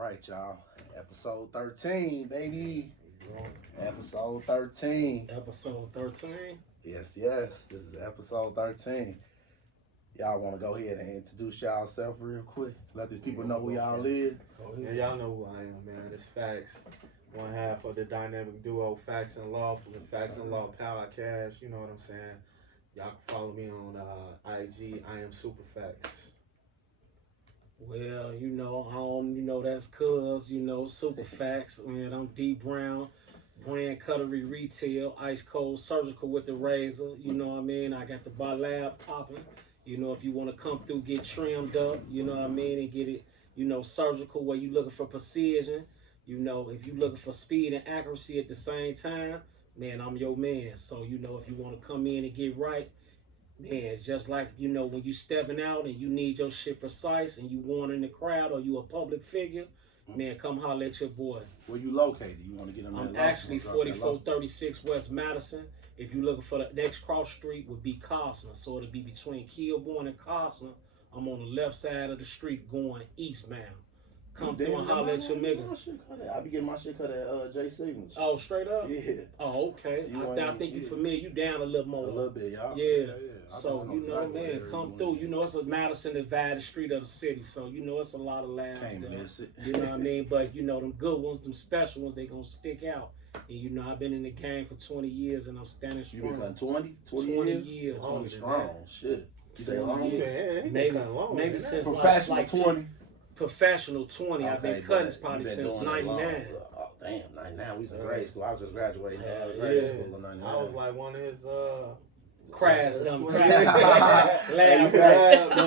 right, y'all. Episode 13, baby. Episode 13. Episode 13. Yes. This is episode 13. Y'all want to go ahead and introduce y'allself real quick? Let these people know who y'all is. Yeah, y'all know who I am, man. It's Facts. One half of the dynamic duo Facts and Law from the Facts and Law podcast. You know what I'm saying? Y'all can follow me on IG. I am Super Facts. Well, that's cuz, Super Facts. Man, I'm D Brown, brand cutlery retail, ice cold surgical with the razor. You know what I mean? I got the bar lab popping. If you want to come through, get trimmed up, and get it, surgical where you looking for precision. If you looking for speed and accuracy at the same time, man, I'm your man. So, if you want to come in and get right, man, it's just like, when you stepping out and you need your shit precise and you want in the crowd or you a public figure, man, come holler at your boy. Where you located? You want to get them I'm actually 4436 West Madison. If you're looking for the next cross street would be Costner. So it'll be between Kilbourne and Costner. I'm on the left side of the street going eastbound. Come through and holler at your nigga. I be getting my shit cut at J Signature. Oh, straight up? Yeah. Oh, okay. I think you familiar. You down a little more. A little bit, y'all. Yeah. So, man, come through. It's a Madison divided street of the city. So, it's a lot of labs. Can't miss it. You know what I mean? But, them good ones, them special ones, they going to stick out. And, I've been in the game for 20 years and I'm standing strong. You been cutting 20? 20 years. 20 strong. Shit. You say long? Maybe since professional like 20. Professional 20. I've been cutting probably since 99. Oh, damn, 99. We was in grade school. I was just graduating grade school in 99. I was like one of his crash dumb You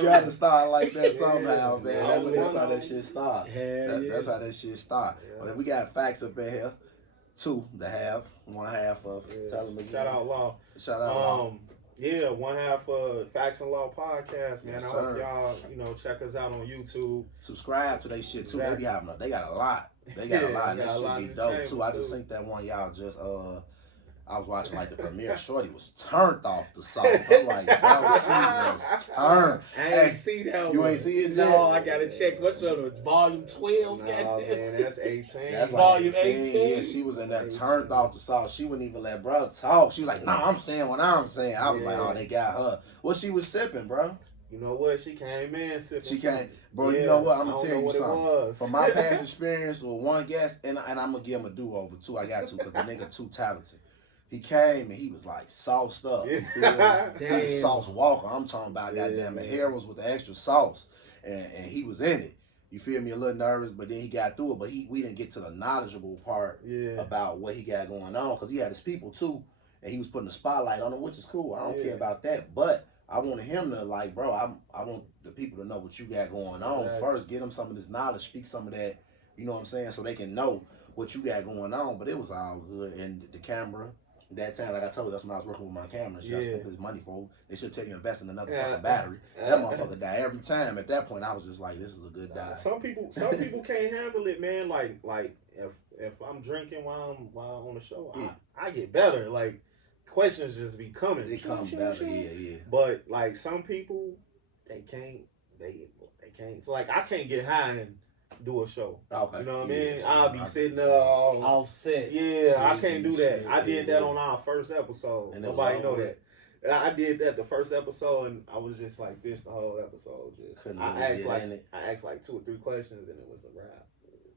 gotta start like that somehow, man. That's how that shit start. That's how that shit start. But if we got Facts up in here, two, the half, one half of. Tell them again. Shout out Law. Shout out Law. Yeah, one half of Facts and Law podcast, man. Yes, I hope y'all, check us out on YouTube. Subscribe to they shit too. Exactly. They got a lot. They got a lot. That shit be dope too. I just too. think that one y'all just I was watching like the premiere. Shorty was turned off the sauce. I'm like, bro, she was turned. I ain't see that one. You ain't see it yet? No, I gotta check. What's the volume 12? No, man, that's 18. That's volume like 18. Yeah, 18. she was in that turned off the sauce. She wouldn't even let bro talk. She was like, nah, I'm saying what I'm saying. I was like, oh, they got her. What she was sipping, bro? You know what? She came in sipping. She came, bro. You know what? I'm gonna tell you what something. From my past experience with one guest, and I'm gonna give him a do-over too. I got to because the nigga too talented. He came and he was like sauced up. You feel me? He was sauce walker. I'm talking about goddamn. The hair was with the extra sauce, and he was in it. You feel me? A little nervous, but then he got through it. But we didn't get to the knowledgeable part about what he got going on because he had his people too, and he was putting the spotlight on him, which is cool. I don't care about that, but I wanted him to like, bro. I want the people to know what you got going on first. Get them some of this knowledge, speak some of that. You know what I'm saying? So they can know what you got going on. But it was all good, and the camera. That time, like I told you, that's when I was working with my camera. I spent this money for. They should tell you invest in another fucking battery. That motherfucker die every time. At that point, I was just like, this is a good die. Some people can't handle it, man. Like if I'm drinking while I'm on the show, I get better. Like questions just be coming. They come better, yeah. But like some people, they can't. So like I can't get high and do a show. Okay. You know what I mean? I'll be sitting there all offset. Yeah, I can't do that. I did that on our first episode. And nobody know that. I did that the first episode, and I was just like this the whole episode. I asked like 2 or 3 questions, and it was a wrap.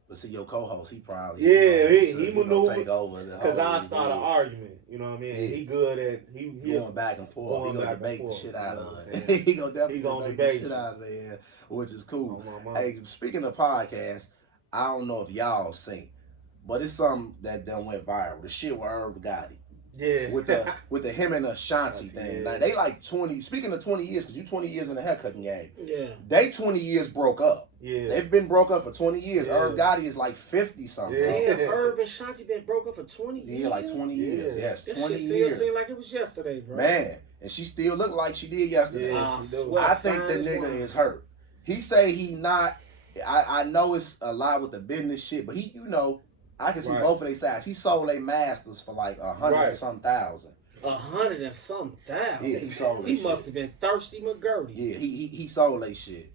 But see, your co-host, he probably he maneuvered take over because I started an argument. You know what I mean? Yeah. He good at he going back and forth. He gonna debate the shit out of it. He gonna definitely debate the shit out of it, which is cool. Hey, speaking of podcasts, I don't know if y'all seen, but it's something that done went viral. The shit with Irv Gotti. Yeah. With the him and Ashanti thing. Like, they like 20, speaking of 20 years, because you 20 years in the haircutting game. Yeah. They 20 years broke up. Yeah. They've been broke up for 20 years. Yeah. Irv Gotti is like 50 something. Yeah. Damn, Irv and Ashanti been broke up for 20 years? Yeah, like 20 years. Yes, this 20 shit years. Still seemed like it was yesterday, bro. Man, and she still looked like she did yesterday. Yeah, I think the nigga is hurt. He say he not, I know it's a lot with the business shit, but he, I can see both of their sides. He sold their masters for like 100 and some thousand. 100 and some thousand. Yeah, he sold. He must have been thirsty McGurdy. Yeah, he sold they shit,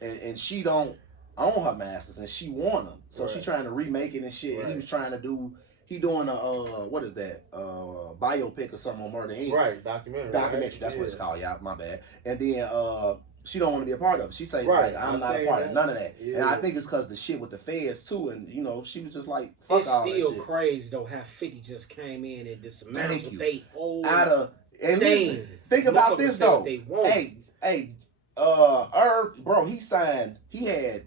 and she don't on her masters, and she won them. So Right. she trying to remake it and shit. Right. He was trying to do. He doing a what is that? Biopic or something on Murder Inc. Right, documentary. Documentary. Right? That's what it's called. Yeah, my bad. And then she don't want to be a part of it. She say, Right, like, I'm I not a say part of that. none of that. Yeah. And I think it's because the shit with the feds too. And you know, she was just like, fuck It's all still that shit. crazy though how 50 just came in and dismantled you. they whole Out of and thing. listen, think about Motherfuckers this say what though. they want. Hey, Irv, bro, he had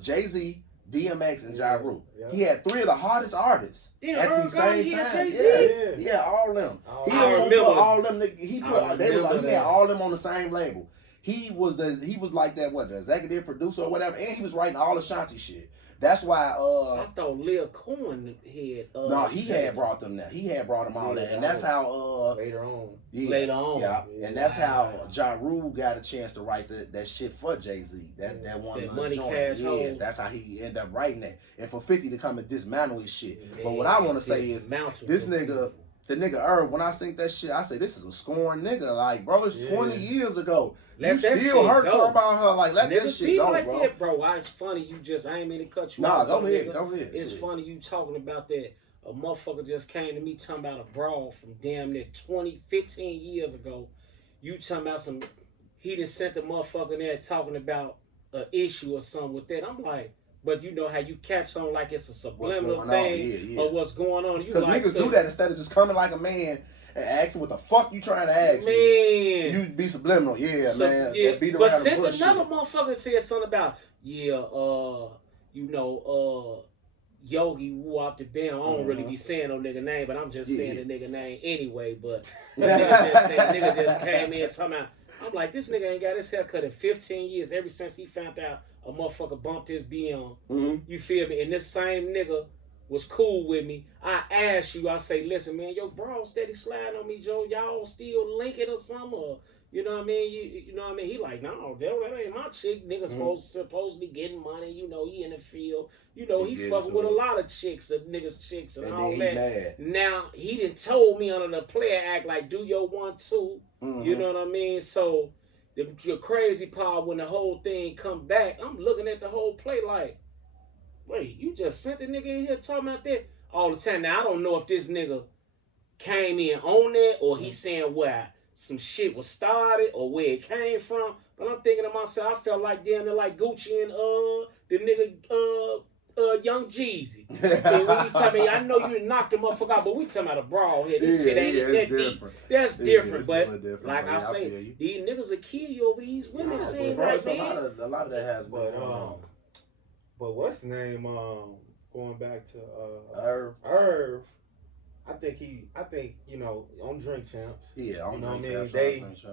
Jay-Z, DMX, and Ja Rule. Yeah. He had 3 of the hardest artists Damn, at Irv the got same he had time. Jay-Z? Yeah, all of them. Oh, He I didn't remember- put all them. He put I he remember had that. all them on the same label. He was like that the executive producer or whatever, and he was writing all the Shanti shit. That's why I thought Lil Cohen had no, he had brought them there. He had brought them all Yeah, that, and that's how later on. yeah, later on. yeah, Yeah. and that's how Ja Rule got a chance to write that shit for Jay-Z. That one That little Money joint. Cash Yeah, Hole. that's how he ended up writing that. And for 50 to come and dismantle his shit. Yeah, But what I want to say is dismantled this them. nigga, the nigga Irv, when I think that shit, I say this is a scoring nigga. Like, bro, it's Yeah. 20 years ago. Let you that still shit hurt go. about her. Like, let that Niggas shit be go, like bro. that, bro. Why it's funny you just I ain't mean to cut you Nah, off. go nigga. ahead. It's Shit. funny you talking about that. A motherfucker just came to me talking about a brawl from damn near 20, 15 years ago. You talking about some, he done sent the motherfucker in there talking about an issue or something with that. I'm like, but you know how you catch on like it's a subliminal thing Yeah. or what's going on. You Because like, niggas so, do that instead of just coming like a man and asking what the fuck you trying to ask me. Man. You be subliminal, yeah, So, man. yeah, Beat but around the sent bush another shit. motherfucker said something about, Yogi woo off the band. I don't really be saying no nigga name, but I'm just saying the nigga name anyway. But the nigga just came in talking about, I'm like, this nigga ain't got his haircut in 15 years, ever since he found out a motherfucker bumped his BM. Mm-hmm. You feel me? And this same nigga was cool with me. I asked you, I say, listen, man, your bro steady sliding on me, Joe. Y'all still linking or something? Or, you know what I mean? You know what I mean? He like, no, that ain't my chick. Nigga supposedly getting money. You know, he in the field. You know, he fucking with a lot of chicks, niggas chicks and all then he that. mad. Now, he done told me under the player act like, do your 1-2. Mm-hmm. You know what I mean? So, the crazy part, when the whole thing come back, I'm looking at the whole play like, wait, you just sent the nigga in here talking about that all the time. Now, I don't know if this nigga came in on that or he saying where some shit was started or where it came from. But I'm thinking to myself, I felt like damn near like Gucci and the nigga Young Jeezy. And when you tell me, I know you done knocked the motherfucker out, but we talking about a brawl here. This shit ain't that deep. That's different, but different, like man. I say, these niggas will kill you over these women saying bro, right, it's a man. lot of that has been But going on. but what's the name? Going back to Irv. I think you know on Drink Champs. Yeah, on You know what I Drink mean? Champs,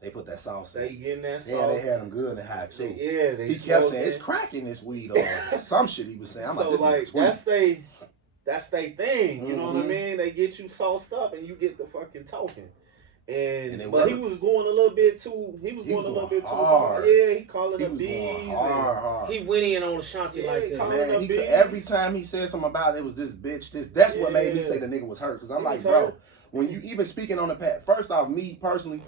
they put that sauce They in. getting that sauce. Yeah, they had them good and hot too. They He kept saying smoking. it's cracking this weed or some shit he was saying. I'm So like, like this nigga that's they thing. You know what I Mhm. mean? They get you sauced up and you get the fucking talking. And But he was going a little bit too. He was going a little bit too hard. Yeah, he calling he the was bees. going hard. He went in on Ashanti Yeah, like he that. calling Man, them he could, bees. every time he said something about it was this bitch. That's what made me Yeah. say the nigga was hurt. Cause I'm He like, was bro, hurt. when you even speaking on the past, first off, me personally,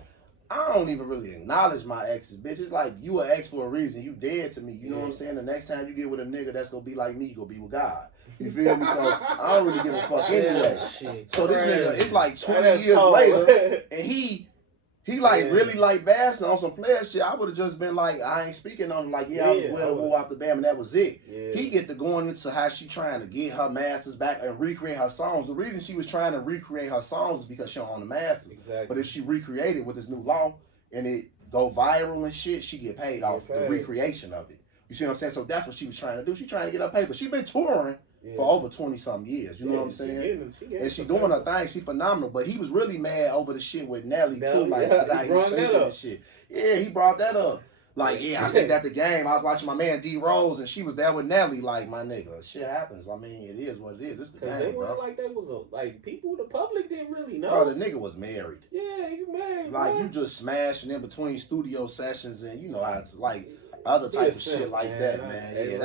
I don't even really acknowledge my exes, bitch. It's like you an ex for a reason. You dead to me. You know what I'm saying? The next time you get with a nigga that's gonna be like me, you gonna be with God. You feel me? So I don't really give a fuck anyway. Shit, So this nigga, crazy. it's like 20 That's years cold. later, and he like Yeah. really like bashing on some player shit. I would have just been like, I ain't speaking on like, I was Yeah, with I a would've. woo out the bam, and that was it. Yeah. He get to going into how she trying to get her masters back and recreate her songs. The reason she was trying to recreate her songs is because she don't own the masters. Exactly. But if she recreate it with this new law and it go viral and shit, she get paid off the recreation of it. You see what I'm saying? So that's what she was trying to do. She trying to get her paper. She been touring for over 20 something years. You know what I'm saying? And she doing her thing. She phenomenal. But he was really mad over the shit with Nelly too. Like, yeah, how he he brought singing that up. and shit. Yeah, he brought that up. Like, yeah, I seen that the game. I was watching my man D Rose and she was there with Nelly. Like, my nigga, shit happens. I mean, it is what it is. It's the Cause they game, weren't bro. like they was like people. The public didn't really know. Bro, the nigga was married. Yeah, you married. Like, man. you just smashing in between studio sessions and you know how it's like other type of shit like that, man. Yeah,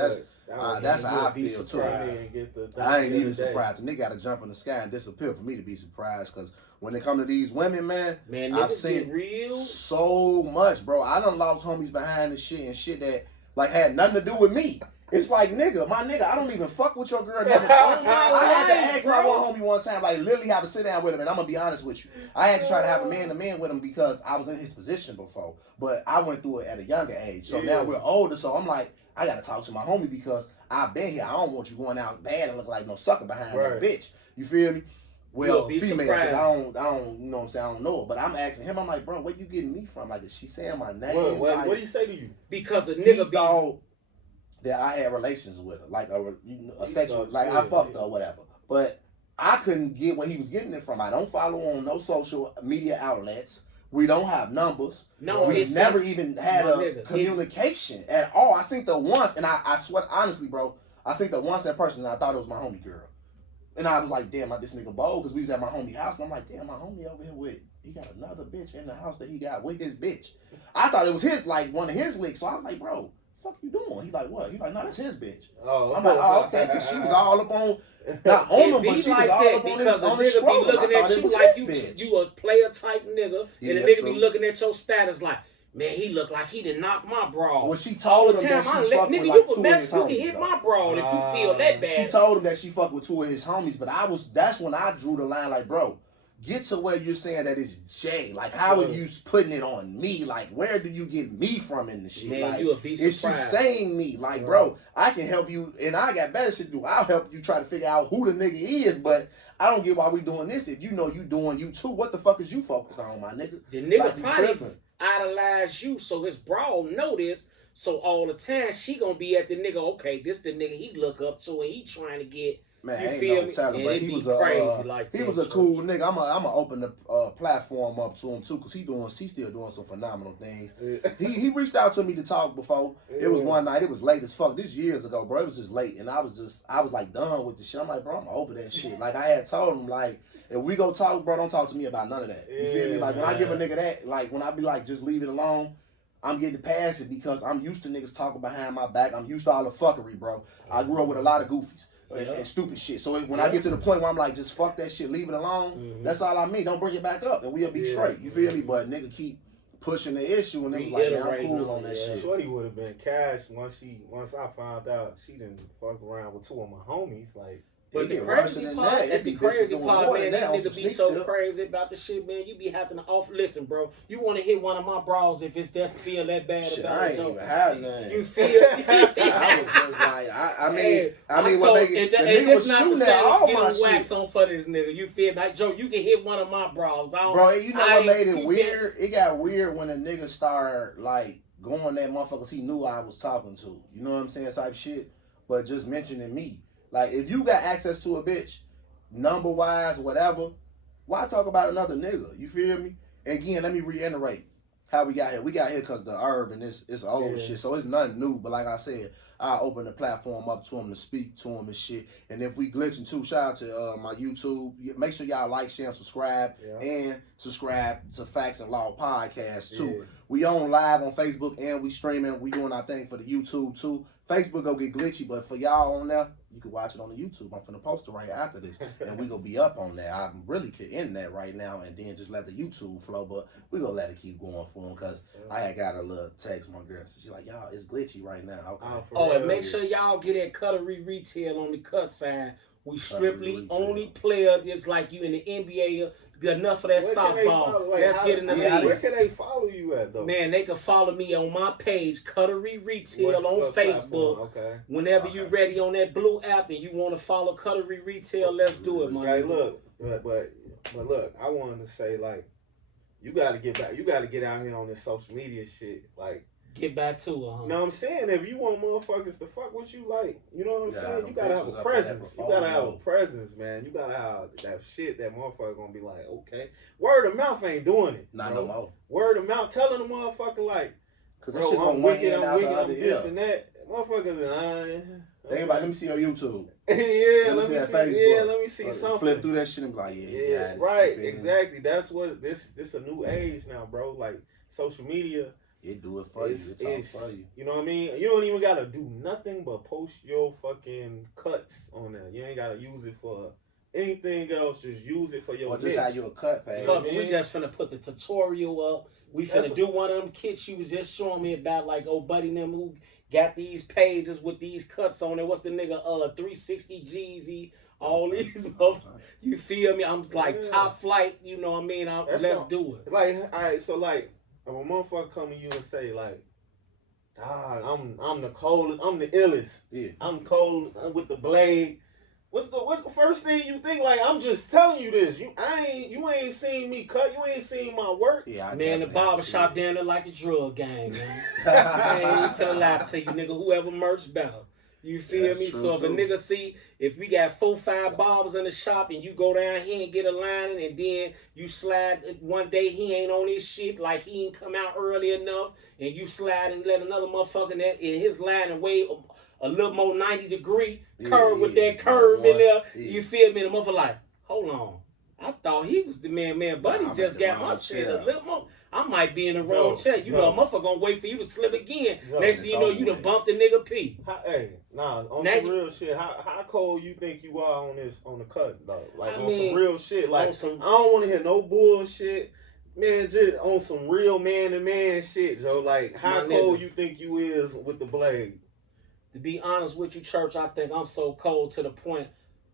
that's how I feel too. I ain't even surprised. The nigga gotta jump in the sky and disappear for me to be surprised. Cause when it come to these women, man, I've seen real so much, bro. I done lost homies behind the shit and shit that Like had nothing to do with me. It's like, nigga, my nigga, I don't even fuck with your girl. Never I had to ask my one homie one time, like literally have to sit down with him, and I'm gonna be honest with you. I had to try to have a man-to-man with him because I was in his position before, but I went through it at a younger age. So now we're older, so I'm like, I gotta talk to my homie because I've been here. I don't want you going out bad and look like no sucker behind no bitch. You feel me? Well, female, because I don't, you know what I'm saying, I don't know her. But I'm asking him, I'm like, bro, where you getting me from? Like, is she saying my name? What do you say to you? Because a nigga thought that I had relations with her, like a sexual, like I fucked her or whatever. But I couldn't get where he was getting it from. I don't follow on no social media outlets. We don't have numbers. No, we never even had a communication at all. I seen the once, and I swear, honestly, bro, I seen the once in person, and I thought it was my homie girl. And I was like, damn, this nigga bold, because we was at my homie house, and I'm like, damn, my homie over here he got another bitch in the house that he got with his bitch. I thought it was his, like, one of his licks, so I was like, bro, fuck you doing? He like, what? He like, no, that's his bitch. Oh, I'm like, oh, okay, because she was all up on, not on him, but she was all up on his scroll. Be looking at you like you a player type nigga, and the nigga be looking at your status like, man, he look like he done knocked my bra. Well, she told him that she fucked with like 2 of his homies. You can hit my bra if you feel that bad. She told him that she fucked with 2 of his homies, but that's when I drew the line like, bro, get to where you're saying that it's Jay. Like, how are you putting it on me? Like, where do you get me from in the shit? Man, like, you'll be surprised. Is she saying me? Like, bro, I can help you, and I got better shit to do. I'll help you try to figure out who the nigga is, but I don't get why we doing this. If you know you doing you too, what the fuck is you focused on, my nigga? The nigga like, probably idolize you, so his bra know this. So all the time she gonna be at the nigga. Okay, this the nigga he look up to, and he trying to get. Man, you ain't feel no me? telling, but he was a cool nigga. I'm gonna open the platform up to him too, cause he's still doing some phenomenal things. he reached out to me to talk before. It was one night. It was late as fuck. This years ago, bro. It was just late, and I was like done with the shit. I'm like, bro, I'm over that shit. Like I had told him, like, if we go talk, bro, don't talk to me about none of that. You feel me? Like when I give a nigga that, like when I be like, just leave it alone. I'm getting past it because I'm used to niggas talking behind my back. I'm used to all the fuckery, bro. I grew up with a lot of goofies. And stupid shit. So when I get to the point where I'm like, just fuck that shit, leave it alone, that's all I mean. Don't bring it back up, and we'll be straight. You feel me? But nigga keep pushing the issue, and it was like, man, I'm cool on that shit. Shorty would have been cash once I found out she done fucked around with 2 of my homies. Like, but the crazy part, man, that nigga be so crazy about the shit, man. You be having to listen, bro. You want to hit one of my bras if it's that feel that bad shit, about I it. ain't even had none. You feel me? I was just like, I mean, what the nigga was shooting at all my shit. Wax on for this nigga. You feel me? Like, Joe, you can hit one of my bras. Bro, you know what made it weird? It got weird when a nigga started like going at motherfuckers he knew I was talking to. You know what I'm saying? Type shit. But just mentioning me. Like, if you got access to a bitch, number-wise, whatever, why talk about another nigga? You feel me? And again, let me reiterate how we got here. We got here because the herb and it's old shit, so it's nothing new. But like I said, I'll open the platform up to him to speak to him and shit. And if we glitching too, shout out to my YouTube. Make sure y'all like, share, and subscribe. And subscribe to Facts and Law Podcast, too. We on live on Facebook, and we streaming. We doing our thing for the YouTube, too. Facebook go get glitchy, but for y'all on there, you can watch it on the YouTube. I'm finna post it right after this, and we gonna be up on that. I really could end that right now and then just let the YouTube flow, but we gonna let it keep going for him because I had got a little text from my girl. She's like, y'all, it's glitchy right now. Okay. And make sure y'all get that Cuttery Retail on the cut side. We strictly only player that's like you in the NBA. Enough of that softball. Let's get in the league. Where can they follow you at, though? Man, they can follow me on my page, Cuttery Retail on Facebook. Okay. Whenever you ready on that blue app and you want to follow Cuttery Retail, let's do it, man. Hey, look, but look, I wanted to say, like, you got to get back. You got to get out here on this social media shit, like. Get back to it, huh? You know what I'm saying? If you want motherfuckers to fuck with you, like, you know what I'm saying? You gotta have a presence. You gotta have a presence, man. You gotta have that shit that motherfucker gonna be like, okay. Word of mouth ain't doing it. Not no more. Word of mouth telling the motherfucker like, cause that shit I'm wicked, I'm this and that. Motherfuckers, think about it, let me see your YouTube. Let me see Facebook. Yeah, let me see something. Flip through that shit and be like, yeah, right, exactly. That's what this a new age now, bro. Like social media. It do it for you. It talk for you. You know what I mean? You don't even gotta do nothing but post your fucking cuts on there. You ain't gotta use it for anything else. Just use it for your. Or just how you a cut page. We just finna put the tutorial up. We finna do one of them kits you was just showing me about, like old buddy them who got these pages with these cuts on it. What's the nigga 360 Jeezy? All these, you feel me? I'm like top flight. You know what I mean? Let's do it. Like, all right, so like, if a motherfucker come to you and say like, "Dog, I'm the coldest, I'm the illest. Yeah. I'm cold with the blade." What's the first thing you think? Like, I'm just telling you this. You ain't seen me cut. You ain't seen my work. Yeah, man, the barbershop down there like the drug gang, man. I ain't finna lie to you, nigga. Whoever merch better. You feel me? So if a nigga see, if we got 4-5 barbers in the shop and you go down here and get a line and then you slide one day he ain't on his shit, like he ain't come out early enough, and you slide and let another motherfucker in his line and wave a little more 90-degree curve with that curve in there. You feel me? The motherfucker like, hold on. I thought he was the man. Buddy just got my shit a little more. I might be in the wrong chair. You know, a motherfucker gonna wait for you to slip again. Next thing you know, you done bumped the nigga P. On some real shit. How cold you think you are on the cut, though? Like on some real shit. Like I don't want to hear no bullshit. Man, just on some real man-to-man shit, Joe. Like how cold you think you is with the blade? To be honest with you, Church, I think I'm so cold to the point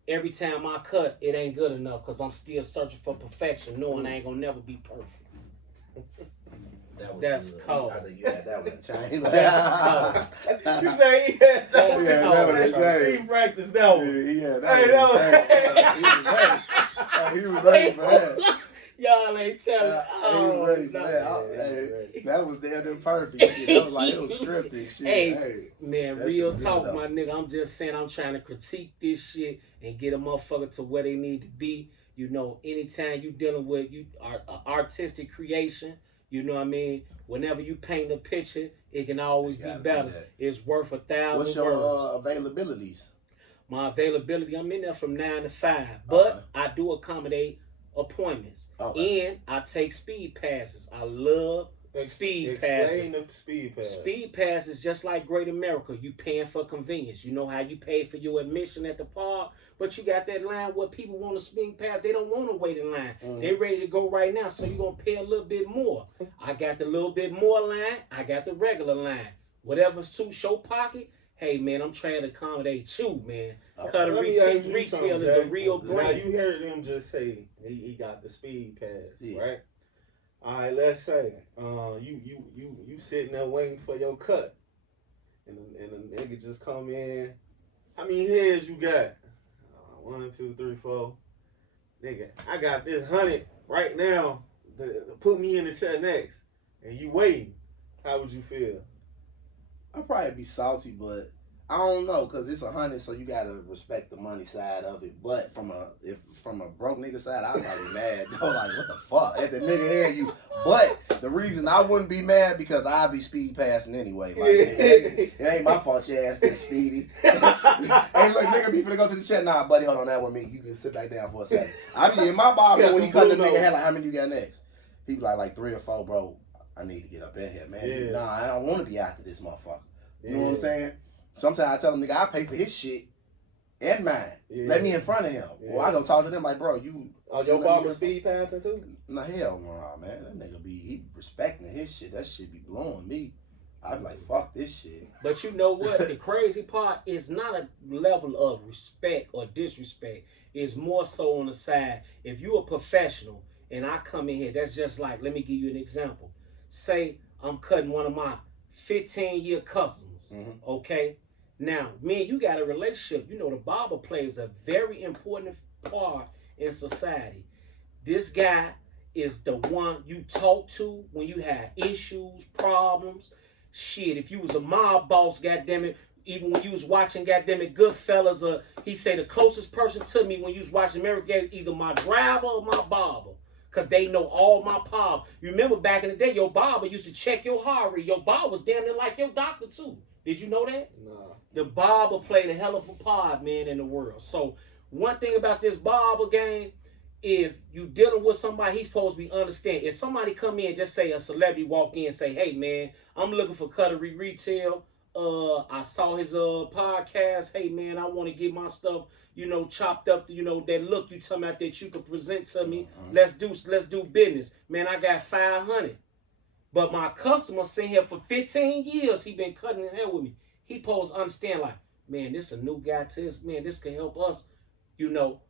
every time I cut, it ain't good enough because I'm still searching for perfection, knowing I ain't gonna never be perfect. That's cold. I think you had that one changed. That's cold. You say he had that one? That's cold. He practiced that one. Yeah, that he was ready for that. Y'all ain't telling. He was ready for that. That was damn near perfect shit. That was like, it was scripted shit. Hey man, real talk, my nigga. I'm just saying, I'm trying to critique this shit and get a motherfucker to where they need to be. You know, anytime you dealing with artistic creation, you know what I mean? Whenever you paint a picture, it can always be better. It's worth 1,000 What's your availabilities? My availability, I'm in there from 9 to 5. But I do accommodate appointments. And I take speed passes. I love speed passes. Explain the speed pass. Speed pass is just like Great America. You paying for convenience. You know how you pay for your admission at the park, but you got that line where people want to speed pass. They don't want to wait in line. They ready to go right now, so you're going to pay a little bit more. I got the little bit more line. I got the regular line. Whatever suits your pocket, hey, man, I'm trying to accommodate you, man. Cut retail is a real brand. Now, you heard him just say he got the speed pass, right? All right, let's say you sitting there waiting for your cut, and the nigga just come in. How many heads you got? 1, 2, 3, 4. Nigga, I got this 100 right now. Put me in the chair next, and you waiting. How would you feel? I'd probably be salty, but I don't know, cause it's 100, so you gotta respect the money side of it. But from a broke nigga side, I'd probably be mad. Though, like what the fuck? At the nigga hand you. But the reason I wouldn't be mad because I'd be speed passing anyway. Like it ain't my fault your ass is speedy. Hey look, nigga be finna go to the chat. Nah, buddy, hold on that with me. You can sit back down for a second. I mean, in my barber when he cut the nigga head like, how many you got next? He be like 3 or 4, bro. I need to get up in here, man. Yeah. Nah, I don't want to be after this motherfucker. You know what I'm saying? Sometimes I tell him, nigga, I pay for his shit and mine. Yeah. Let me in front of him. Yeah. Or I go talk to them like, bro, you. Oh, your barber speed passing too? Nah, hell no, man. That nigga he respecting his shit. That shit be blowing me. I be like, fuck this shit. But you know what? The crazy part is not a level of respect or disrespect. It's more so on the side. If you a professional and I come in here, that's just like, let me give you an example. Say I'm cutting one of my 15-year customers, okay? Now, me and you got a relationship. You know, the barber plays a very important part in society. This guy is the one you talk to when you have issues, problems. Shit, if you was a mob boss, goddammit, even when you was watching, goddammit, Goodfellas, he say the closest person to me when you was watching American, either my driver or my barber. Because they know all my problems. You remember back in the day, your barber used to check your heart rate. Your barber was damn near like your doctor, too. Did you know that? No. The barber played a hell of a part, man, in the world. So, one thing about this barber game, if you dealing with somebody, he's supposed to be understand. If somebody come in, just say a celebrity walk in and say, hey, man, I'm looking for cutlery retail. I saw his podcast. Hey, man, I want to get my stuff, you know, chopped up, you know, that look you talking about that you could present to me. Let's do business. Man, I got 500. But my customer sitting here for 15 years. He been cutting hair with me. he supposed to understand like, man, this a new guy to this, man, this can help us, you know,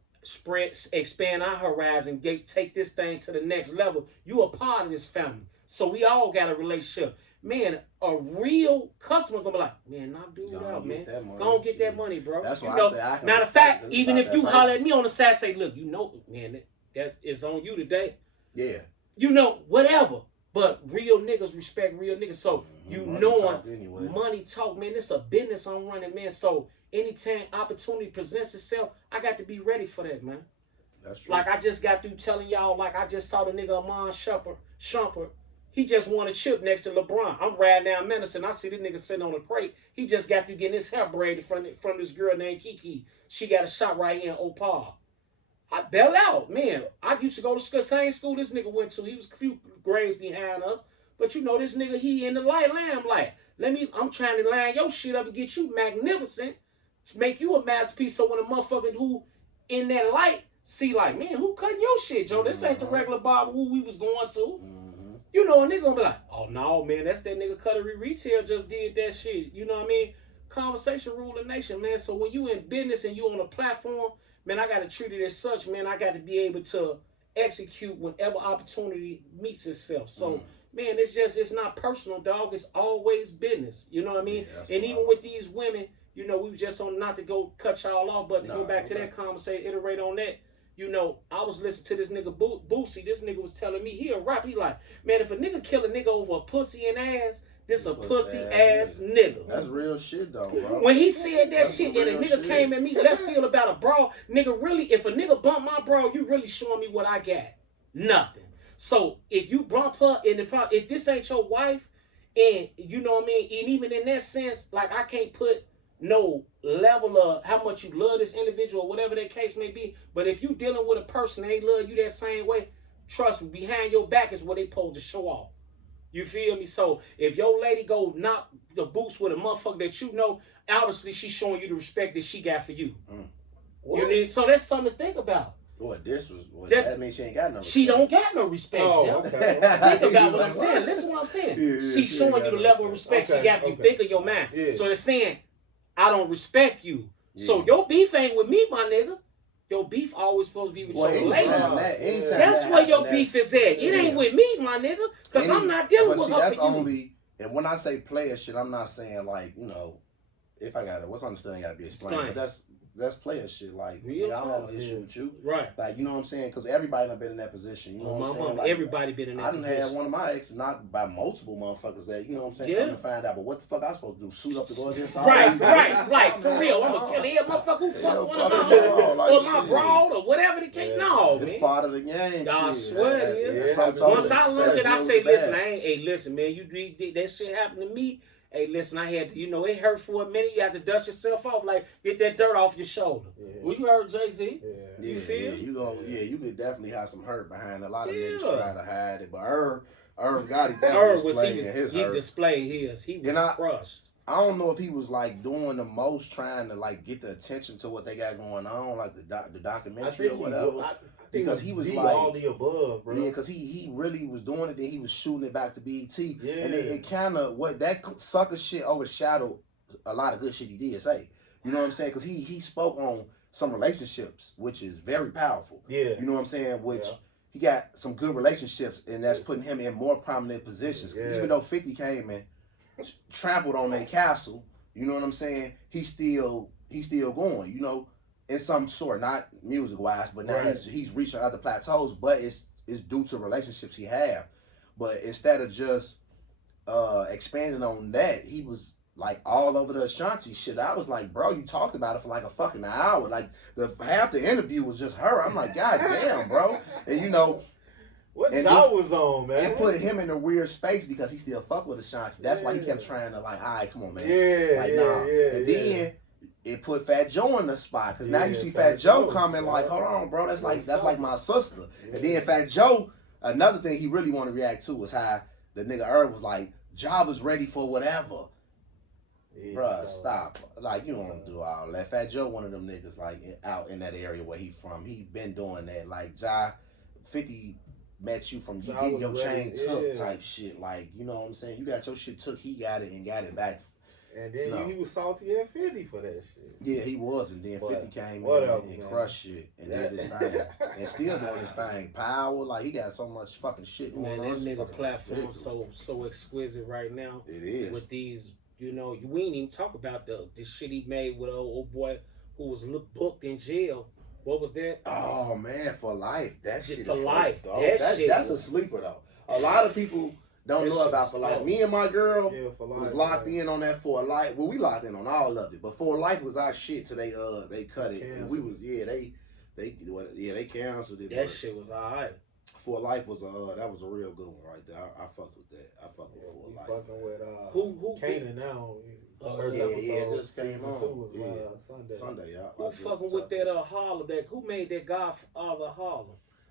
expand our horizon, take this thing to the next level. You a part of this family. So we all got a relationship. Man, a real customer gonna be like, man, knock dude out, man. Go on get that money, bro. That's why I say I can. matter of fact, even if you holler at me on the side, say, look, you know, man, it's on you today. Yeah. You know, whatever. But real niggas respect real niggas. So you knowing money talk, man, it's a business I'm running, man. So anytime opportunity presents itself, I got to be ready for that, man. That's true. Like I just got through telling y'all, like I just saw the nigga Amon Shumpert. He just won a chip next to LeBron. I'm riding down Madison. I see the nigga sitting on a crate. He just got through getting his hair braided from this girl named Kiki. She got a shot right here in Opal. I bailed out, man. I used to go to the same school this nigga went to. He was a few grades behind us. But you know, this nigga, he in the lamplight. I'm trying to line your shit up and get you magnificent to make you a masterpiece. So when a motherfucker who in that light see like, man, who cutting your shit, Joe? This ain't the regular barber who we was going to. You know, a nigga gonna be like, oh no, man, that's that nigga Cutlery Retail just did that shit. You know what I mean? Conversation rule the nation, man. So when you in business and you on a platform, man, I gotta treat it as such, man. I gotta be able to execute whenever opportunity meets itself. So, man, it's not personal, dog. It's always business. You know what I mean? Yeah, and even with these women, you know, we was just on, not to go cut y'all off, but to go back to that conversation, iterate on that. You know, I was listening to this nigga Boosie. This nigga was telling me he a rap. He like, man, if a nigga kill a nigga over a pussy and ass, this a pussy ass nigga. That's real shit though, bro. When he said that shit and a nigga came at me left field about a bra, nigga, really, if a nigga bump my bra, you really showing me what I got. Nothing. So if you bump her in the if this ain't your wife, and you know what I mean, and even in that sense, like I can't put no level of how much you love this individual or whatever that case may be. But if you dealing with a person that ain't love you that same way, trust me, behind your back is what they supposed to show off. You feel me? So if your lady go knock the boots with a motherfucker that you know, obviously she's showing you the respect that she got for you. You need, so that's something to think about. Boy, that means she ain't got no respect. She don't got no respect, okay. Think about what I'm saying. Listen what I'm saying. She's showing you the level of respect she got for you. Think of your mind. So it's saying, I don't respect you. So your beef ain't with me, my nigga. Your beef always supposed to be with your lady. That's where your beef is at. It ain't with me, my nigga. Because I'm not dealing with her that's for you. Only, and when I say player shit, I'm not saying like, you know, if I got it, what's understanding got to be explained. But that's player shit. Like, I don't have no issue with you. Right. Like, you know what I'm saying? Because everybody done been in that position. You know what I'm saying? Like, everybody been in that position. I done had one of my exes knocked by multiple motherfuckers that, you know what I'm saying? Yeah. Come to find out, but what the fuck I supposed to do? Suit up to go against all Right. For real. I'm going to kill every motherfucker who fuck one of my or my broad or whatever the case. No, man. It's part of the game. I swear it is. Once I learned it, I say, listen, man, you did that shit happen to me. Hey, listen, I had to, you know, it hurt for a minute. You have to dust yourself off, like, get that dirt off your shoulder. Well, you heard Jay-Z. You feel? You could definitely have some hurt behind it. A lot of niggas try to hide it, but Irv got it. He displayed his. He was crushed. I don't know if he was like doing the most, trying to like get the attention to what they got going on, like the documentary or whatever. Because he was like all the above, bro. Yeah, because he really was doing it. Then he was shooting it back to BET, and it kind of that sucker shit overshadowed a lot of good shit he did say. You know what I'm saying? Because he spoke on some relationships, which is very powerful. Yeah, you know what I'm saying? Which he got some good relationships, and that's putting him in more prominent positions. Even though 50 came and trampled on their castle, you know what I'm saying? He's still going. You know. In some sort, not music wise, but now he's reaching other plateaus. But it's due to relationships he have. But instead of just expanding on that, he was like all over the Ashanti shit. I was like, bro, you talked about it for like a fucking hour. Like half the interview was just her. I'm like, god damn, bro. And you know, what y'all was on, man? It put him in a weird space because he still fuck with Ashanti. That's why he kept trying to like, all right, come on, man. And then it put Fat Joe in the spot because now you see Fat Joe coming like, hold on, bro, that's like my sister. And then Fat Joe, another thing he really want to react to was how the nigga Irv was like, Job is ready for whatever. Bruh, stop. Like, you don't do all that. Fat Joe, one of them niggas like out in that area where he from. He been doing that. Like, 50 met you from you getting your chain took type shit. Like, you know what I'm saying? You got your shit took, he got it and got it back. And then No. he was salty at 50 for that shit. Yeah, he was, and then But 50 came whatever, in and man. crushed shit and did his thing. And still doing his thing. Power, like he got so much fucking shit going Man, on. that It's nigga fucking platform ridiculous. so exquisite right now. It is. With these, you know, we ain't even talk about the shit he made with old boy who was booked in jail. What was that? Oh man, for life. That shit For is life. dope, That shit that's a was- sleeper though. A lot of people don't That know shit about was For Life. dope. Me and my girl Yeah, for life, was locked in on that For Life. Well, we locked in on all of it, but For Life was our shit till they cut it. And we was they canceled it. That shit was alright. For Life was that was a real good one right there. I fucked with that. I fucked with Yeah, For we Life. fucking Man. with Who Kanan now. First yeah, episode, it just came season on. 2 was Yeah. Sunday. Sunday, y'all. Who fucking with that Harlem? That who made that Godfather Harlem?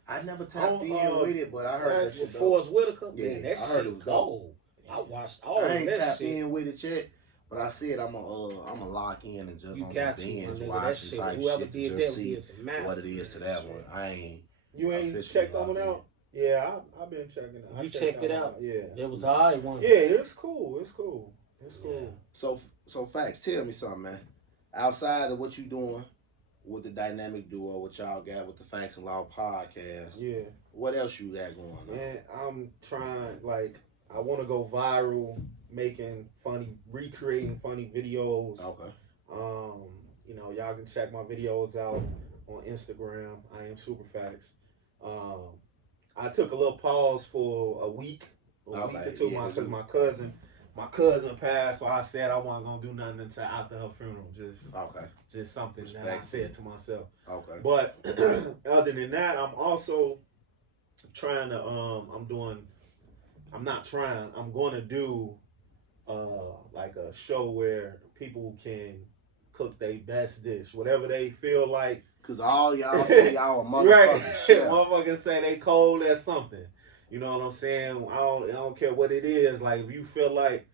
I never tapped in Oh, with it, but I heard that shit. With dope. Forrest Whitaker. Yeah, Man, that I heard shit it was cold. I watched all I of ain't that tapped shit. in with it yet, but I said I'm a lock in and just You on got some to, binge nigga. That watching shit. type Whoever shit to did just that see did some master. what it is to that one. I ain't. You ain't officially checked that one locked in. out? Yeah, I've been checking it. You checked it that one out? Yeah. It was alright one. Yeah, it's cool. It's cool. It's cool. So facts. Tell me something, man. Outside of what you doing with the dynamic duo, what y'all got with the Facts and Law podcast, Yeah. what else you got going on? Man, I'm trying, like, I want to go viral, recreating funny videos. Okay. You know, y'all can check my videos out on Instagram. I am Superfacts. I took a little pause for a week or two, because my cousin passed, so I said I wasn't gonna do nothing until after her funeral. Just something that I said to myself. Okay. But other than that, I'm also trying to I'm going to do like a show where people can cook their best dish, whatever they feel like. Cause all y'all say y'all a motherfucking chef. Motherfuckers say they cold at something. You know what I'm saying? I don't care what it is. Like, if you feel like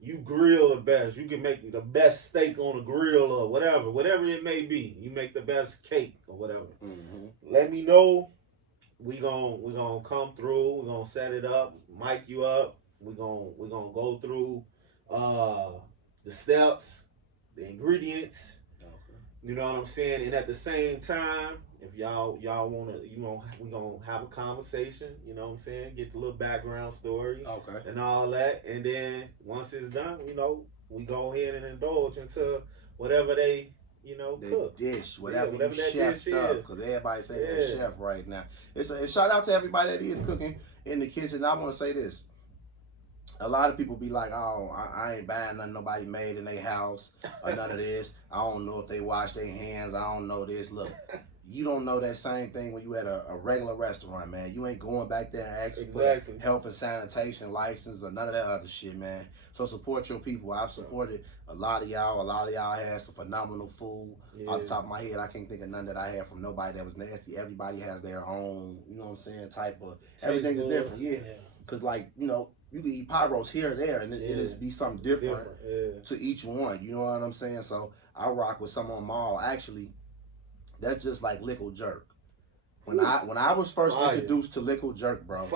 you grill the best, you can make the best steak on a grill or whatever it may be. You make the best cake or whatever. Mm-hmm. Let me know. We gonna come through. We're gonna set it up, mic you up. We're gonna go through the steps, the ingredients. You know what I'm saying? And at the same time, if y'all wanna, we gonna have a conversation. You know what I'm saying? Get the little background story, Okay. and all that. And then once it's done, we go ahead and indulge into whatever they, cook. Dish, whatever you that chefed dish up, is. because everybody say they're chef right now. And shout out to everybody that is cooking in the kitchen. I want to say this. A lot of people be like, oh, I ain't buying nothing nobody made in their house or none of this. I don't know if they wash their hands. I don't know this. Look, you don't know that same thing when you at a regular restaurant, man. You ain't going back there and asking for health and sanitation license or none of that other shit, man. So support your people. I've supported a lot of y'all. A lot of y'all had some phenomenal food. Yeah. Off the top of my head, I can't think of none that I had from nobody that was nasty. Everybody has their own, you know what I'm saying, type of, everything is different, yeah. Because, like, you can eat pot roast here or there, and it'll be something different to each one. You know what I'm saying? So I rock with some on them all. Actually, that's just like Lickle Jerk. When I was first introduced to Lickle Jerk, bro,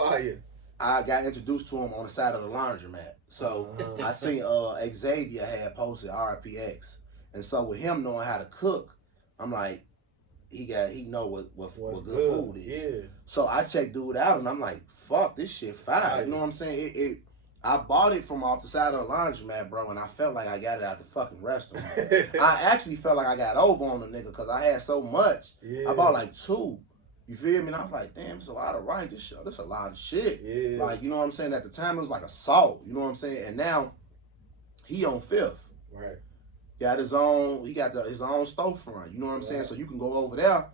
I got introduced to him on the side of the laundromat. So I seen Xavier had posted RPX, and so with him knowing how to cook, I'm like, he know what good food is. Yeah. So I checked dude out, and I'm like, fuck, this shit fire. You know what I'm saying? I bought it from off the side of the laundromat, bro, and I felt like I got it out the fucking restaurant. I actually felt like I got over on the nigga because I had so much. Yeah. I bought like 2. You feel me? And I was like, damn, it's a lot of rice. This a lot of shit. Yeah. Like, you know what I'm saying? At the time, it was like a salt. You know what I'm saying? And now, he on 5th. Right. He got his own storefront. You know what I'm saying? So you can go over there,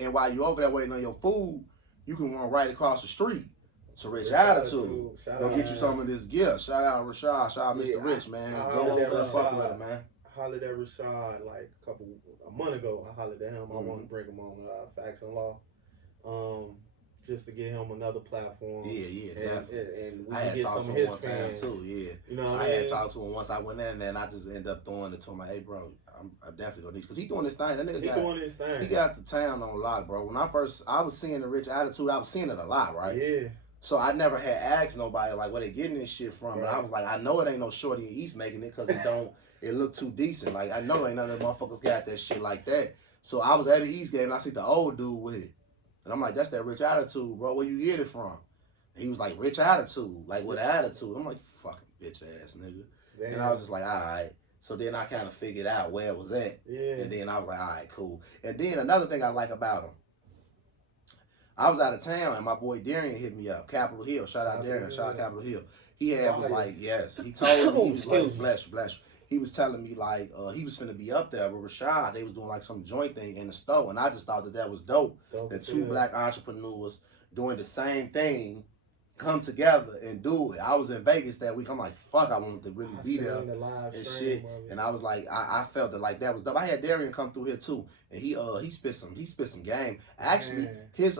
and while you over there waiting on your food, you can run right across the street to Rich Attitude. Go get you some of this gift. Shout out Rashad. Shout out Mr. Rich, man. Go over there and fuck with him, man. I hollered at Rashad like a month ago. I hollered at him. I want to bring him on Facts and Law, just to get him another platform. Yeah, definitely. And we can get some of his fans too. Yeah, you know what I had talked to him once I went in there, and I just ended up throwing it to him. Like, hey, bro, I'm definitely gonna need, because he doing his thing. That nigga doing his thing. He got the town on lock, bro. When I was seeing the Rich Attitude, I was seeing it a lot, right? Yeah. So I never had asked nobody like where they getting this shit from, but I was like, I know it ain't no Shorty East making it, because it looked too decent. Like I know ain't none of the motherfuckers got that shit like that. So I was at the East game and I see the old dude with it. And I'm like, that's that rich attitude, bro. Where you get it from? And he was like, rich attitude, like with attitude. I'm like, fucking bitch ass nigga. Damn. And I was just like, all right. So then I kind of figured out where it was at. Yeah. And then I was like, all right, cool. And then another thing I like about him, I was out of town and my boy Darian hit me up. Capitol Hill. Shout out Darian. Shout out Capitol Hill. He was like, yes. He told me, he was like, bless you. He was telling me like he was finna be up there with Rashad. They was doing like some joint thing in the store. And I just thought that was dope. That two black entrepreneurs doing the same thing come together and do it. I was in Vegas that week. I'm like, fuck, I wanted to really be there and shit. And I was like, I felt that like that was dope. I had Darian come through here too, and he spit some game. Actually, his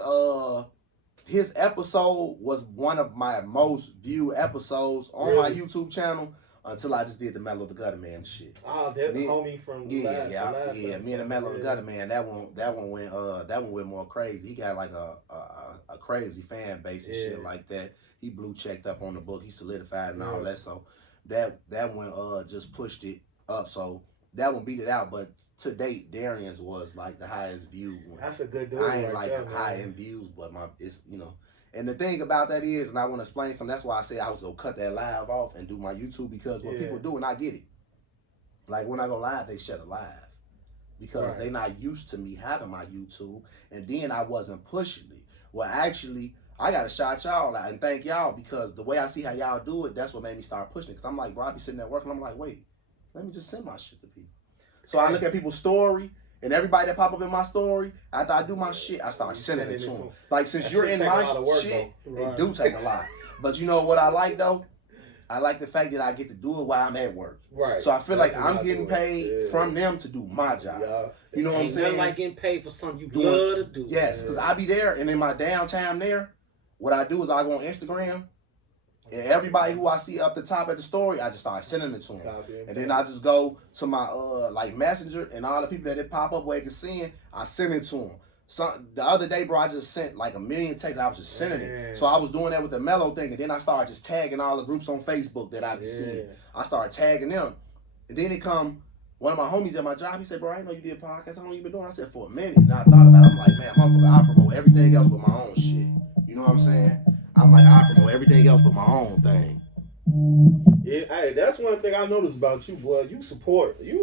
episode was one of my most viewed episodes on my YouTube channel until I just did the Mellow the Gutter Man shit. Oh, that's the homie from the last me and the Mellow the Gutter Man. That one went more crazy. He got like a crazy fan base and shit like that. He blue checked up on the book. He solidified and all that. So that one just pushed it up. So that one beat it out. But to date, Darian's was like the highest viewed one. That's a good dude. I ain't like high end views, but it's And the thing about that is, and I want to explain something, that's why I said I was going to cut that live off and do my YouTube, because what people do, and I get it. Like when I go live, they shut it live. Because they not used to me having my YouTube, and then I wasn't pushing it. Well, actually, I got to shout y'all out and thank y'all, because the way I see how y'all do it, that's what made me start pushing it. Because I'm like, bro, I be sitting there working, I'm like, wait, let me just send my shit to people. So I look at people's story, and everybody that pop up in my story, after I do my shit, I start sending it to them. Like, since you're in my shit, it do take a lot. But you know what I like, though? I like the fact that I get to do it while I'm at work. Right. So I feel like I'm getting paid from them to do my job. Yeah. You know what I'm saying? Nothing like getting paid for something you love to do. Yes, because I be there, and in my downtime there, what I do is I go on Instagram, and everybody who I see up the top of the story, I just start sending it to them. And then I just go to my like Messenger, and all the people that it pop up where they can see it, I send it to them. So the other day, bro, I just sent like 1 million texts. I was just sending it. So I was doing that with the Mellow thing, and then I started just tagging all the groups on Facebook that I be seeing. I started tagging them, and then it come one of my homies at my job. He said, "Bro, I didn't know you did podcasts. How long you been doing?" I said, "For a minute." And I thought about it. I'm like, man, motherfucker, I promote everything else but my own shit. You know what I'm saying? I'm like, I promote everything else but my own thing. Yeah, hey, that's one thing I noticed about you, boy. You support. You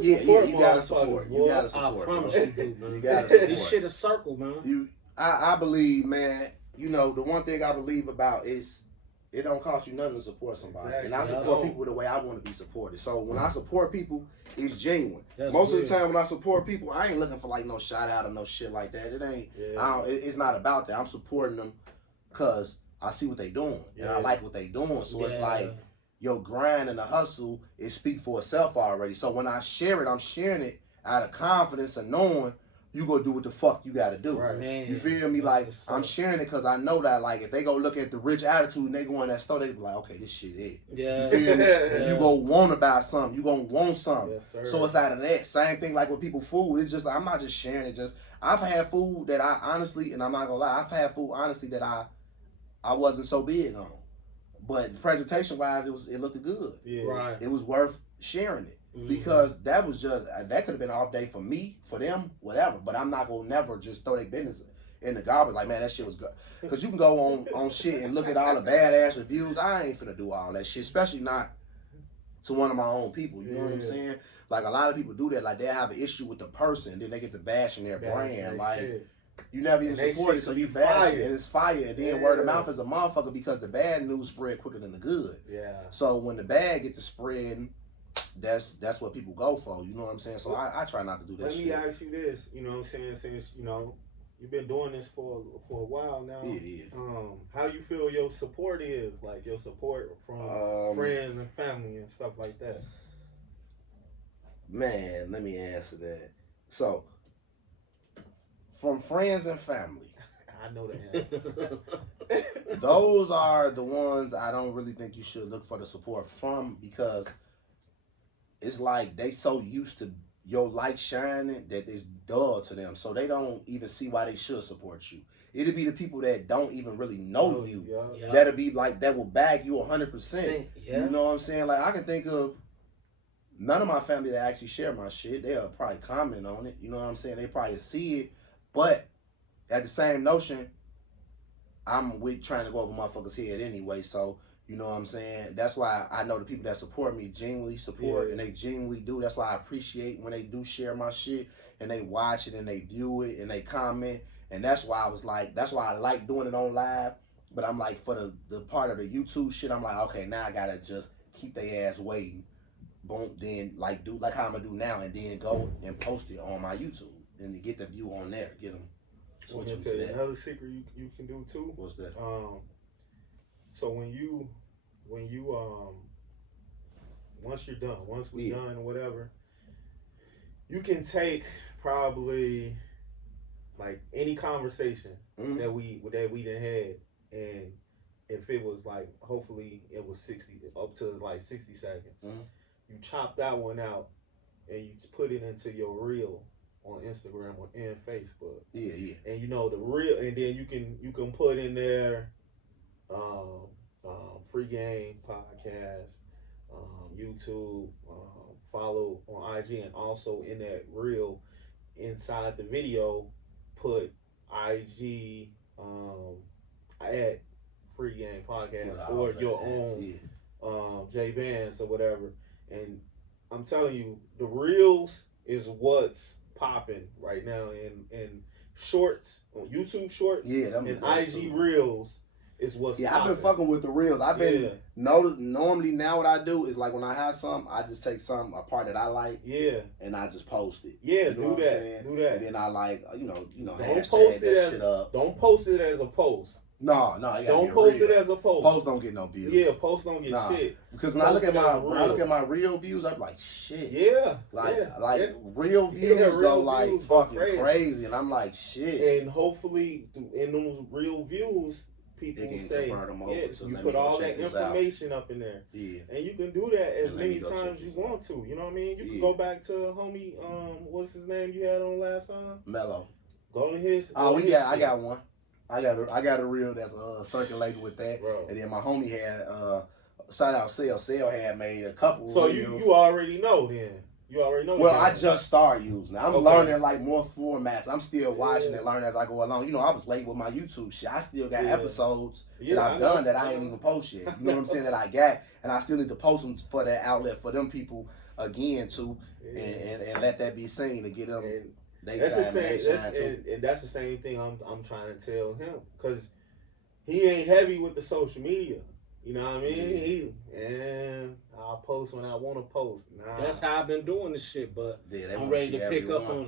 gotta support. You gotta support. I promise you do, man. You gotta support. This shit a circle, man. I believe, man. You know, the one thing I believe about is it don't cost you nothing to support somebody, and I support people the way I want to be supported. So when I support people, it's genuine. Most of the time when I support people, I ain't looking for like no shout out or no shit like that. It ain't. It's not about that. I'm supporting them because I see what they doing, and I like what they doing. So it's like, your grind and the hustle, it speak for itself already. So when I share it, I'm sharing it out of confidence and knowing you gonna do what the fuck you gotta do. Right. Man, you feel me? Like, I'm sharing it because I know that, like, if they go look at the rich attitude and they go in that store, they be like, okay, this shit is. Yeah. You feel me? And you gonna want to buy something. You gonna want something. Yes, so it's out of that. Same thing like with people food. It's just, I'm not just sharing it. Just, I've had food that I honestly, and I'm not gonna lie, I've had food honestly that I wasn't so big on. But presentation wise, it looked good. Yeah. Right. It was worth sharing it because that was just, that could have been an off day for me, for them, whatever. But I'm not gonna never just throw their business in the garbage. Like, man, that shit was good. Because you can go on shit and look at all the badass reviews. I ain't finna do all that shit, especially not to one of my own people. You know what I'm saying? Like, a lot of people do that. Like, they have an issue with the person, then they get to bashing their brand. Like. Shit. You never even support it, so you bash it, and it's fire. And then word of mouth is a motherfucker because the bad news spread quicker than the good. Yeah. So when the bad get to spreading, that's what people go for. You know what I'm saying? So I try not to do that shit. Let me ask you this. You know what I'm saying? Since, you know, you've been doing this for a while now. Yeah. How you feel your support is? Like, your support from friends and family and stuff like that? Man, let me answer that. So, from friends and family. I know that. Those are the ones I don't really think you should look for the support from, because it's like they so used to your light shining that it's dull to them. So they don't even see why they should support you. It'll be the people that don't even really know you. Yeah. That'll be like, that will bag you 100%. Yeah. You know what I'm saying? Like, I can think of none of my family that actually share my shit. They'll probably comment on it. You know what I'm saying? They probably see it, but at the same notion, I'm with trying to go over motherfuckers' head anyway. So you know what I'm saying? That's why I know the people that support me genuinely support, and they genuinely do. That's why I appreciate when they do share my shit and they watch it and they view it and they comment. And that's why I was like, that's why I like doing it on live. But I'm like, for the part of the YouTube shit, I'm like, okay, now I gotta just keep their ass waiting. Boom, then like do like how I'm gonna do now, and then go and post it on my YouTube and to get the view on there, get them. I'm gonna tell you another secret you can do too. What's that? So when you once you're done, once we're done or whatever, you can take probably like any conversation that we done had, and if it was like, hopefully it was 60 up to like 60 seconds, you chop that one out and you put it into your reel on Instagram or and Facebook. Yeah. And you know the reel, and then you can put in there free game podcast, YouTube, follow on IG, and also in that reel inside the video put IG at free game podcast or your own J Bands or whatever. And I'm telling you, the reels is what's popping right now in shorts, on YouTube shorts, and IG reels is what's popping. I've been fucking with the reels. I've been normally now what I do is like when I have something, I just take a part that I like, and I just post it. Yeah, you know do that. And then I like you know don't post it as, shit up. Don't post it as a post. No, don't post it as a post. Post don't get no views. Yeah, post don't get shit. Because when I look at my real views, I'm like shit. Yeah, real views go like fucking crazy, and I'm like shit. And hopefully, in those real views, people say, you put all that information up in there. Yeah, and you can do that as many times you want to. You know what I mean? You can go back to homie. What's his name you had on last time? Mello. Go to his. I got one. I got a reel that's circulated with that. Bro. And then my homie had shout out Cell had made a couple. So reels. you already know then. You already know. Well, I just started using it. I'm learning like more formats. I'm still watching and learning as I go along. You know, I was late with my YouTube shit. I still got episodes that I've done that I ain't even post yet. You know what I'm saying? That I got, and I still need to post them for that outlet for them people again too, and let that be seen to get them. That's the same. That's the same thing I'm trying to tell him, because he ain't heavy with the social media. You know what I mean? I'll post when I want to post. That's how I've been doing this shit, but I'm ready to pick up on.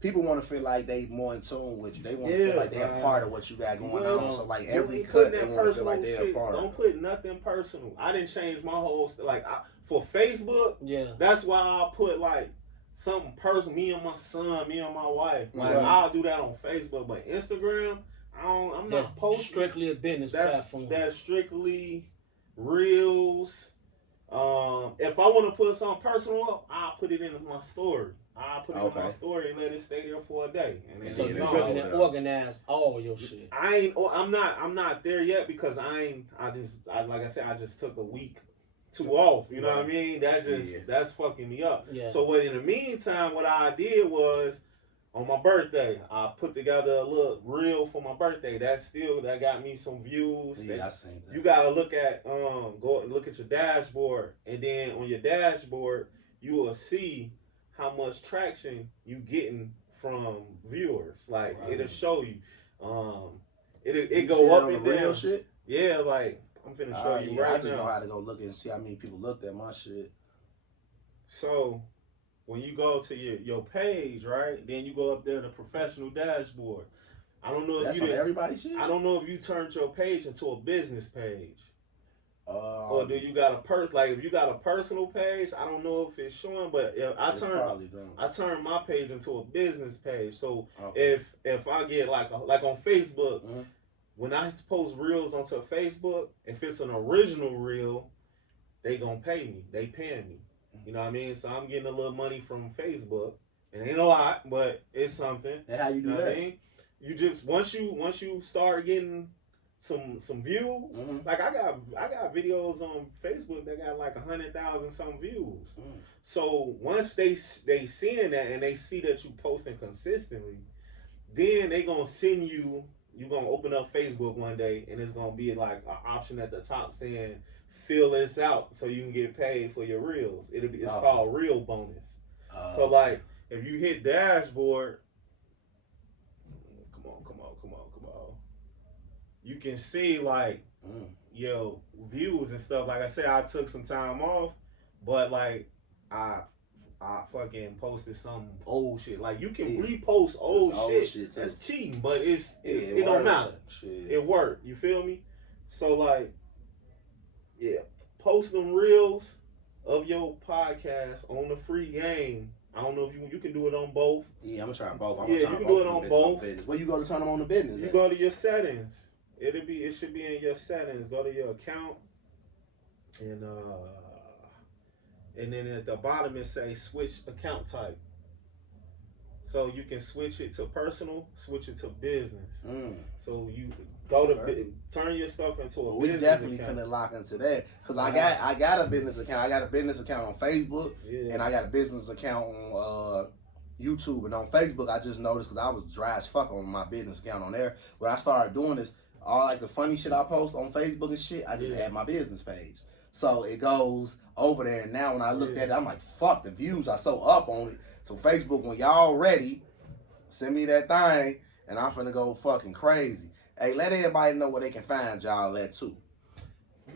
People want to feel like they more in tune with you. They want to feel like they're a part of what you got going on. So like every cut, they want to feel like they're a part. Don't put nothing personal. I didn't change my whole for Facebook. Yeah, that's why I put like something personal. Me and my son, me and my wife. Like I'll do that on Facebook, but Instagram, I'm not posting. Strictly a business platform. That's strictly reels. If I want to put something personal up, I'll put it in my story. I'll put it in my story and let it stay there for a day. And so you're really organize all your shit. I'm not there yet, because like I said, I just took a week off. You know what I mean? That's fucking me up. Yeah. So in the meantime, what I did was, on my birthday, I put together a little reel for my birthday. That got me some views. Yeah, I seen that. You gotta look at go look at your dashboard, and then on your dashboard you will see how much traction you getting from viewers. Like it'll show you. It go up and down. Real shit? Yeah, like I'm finna show you right now. I just know how to go look and see how many people looked at my shit. So when you go to your page, right? Then you go up there to professional dashboard. I don't know if that's on everybody's shit. I don't know if you turned your page into a business page. Or do you got if you got a personal page, I don't know if it's showing, but I turned my page into a business page. So if I get like on Facebook, when I post reels onto Facebook, if it's an original reel, they gonna pay me. They paying me. You know what I mean? So I'm getting a little money from Facebook. It ain't a lot, but it's something. And how you do that? I mean? You just once you start getting some views. Like I got videos on Facebook that got like 100,000 some views. So once they seeing that and they see that you posting consistently, then they gonna send you. You gonna open up Facebook one day and it's gonna be like an option at the top saying fill this out so you can get paid for your reels. It's called reel bonus. So like if you hit dashboard, come on. You can see like yo views and stuff. Like I said, I took some time off, but like I fucking posted some old shit. Like you can repost old shit. That's cheating, but it don't matter. Shit. It worked. You feel me? So like, yeah, post them reels of your podcast on the free game. I don't know if you can do it on both. Yeah, I'm gonna try both. You can do it on both. Where you go to turn them on the business? You go to your settings. It should be in your settings. Go to your account and then at the bottom it say switch account type. So you can switch it to personal, switch it to business. So you go to turn your stuff into a business account. We definitely finna lock into that because I got a business account. I got a business account on Facebook and I got a business account on YouTube. And on Facebook, I just noticed because I was dry as fuck on my business account on there. What I started doing is all like the funny shit I post on Facebook and shit. I just add my business page. So it goes over there, and now when I looked at it, I'm like, fuck, the views are so up on it. So Facebook, when y'all ready, send me that thing, and I'm finna go fucking crazy. Hey, let everybody know where they can find y'all at too.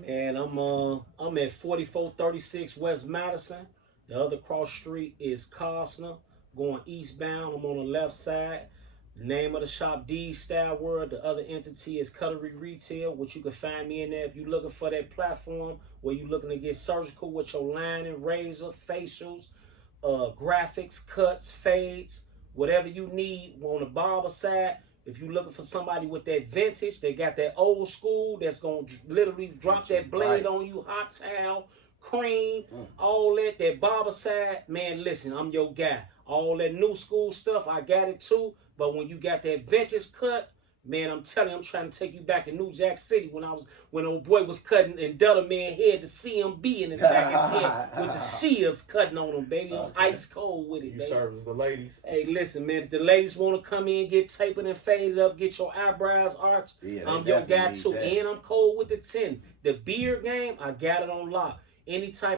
Man, I'm at 4436 West Madison. The other cross street is Costner, going eastbound. I'm on the left side. The name of the shop, D Style World. The other entity is Cutlery Retail, which you can find me in there if you're looking for that platform where you're looking to get surgical with your lining, razor, facials, graphics, cuts, fades, whatever you need. On the barber side, if you're looking for somebody with that vintage, they got that old school that's going to literally drop that blade on you, hot towel, cream, all that barber side, man, listen, I'm your guy. All that new school stuff, I got it too. But when you got that vintage cut, man, I'm telling you, I'm trying to take you back to New Jack City when old boy was cutting and Delta Man had the CMB in his back of his head with the shears cutting on him, baby. I'm ice cold with it, baby. You service the ladies. Hey, listen, man, if the ladies want to come in, get tapered and faded up, get your eyebrows arched, I'm your guy too. And I'm cold with the 10. The beard game, I got it on lock. Any type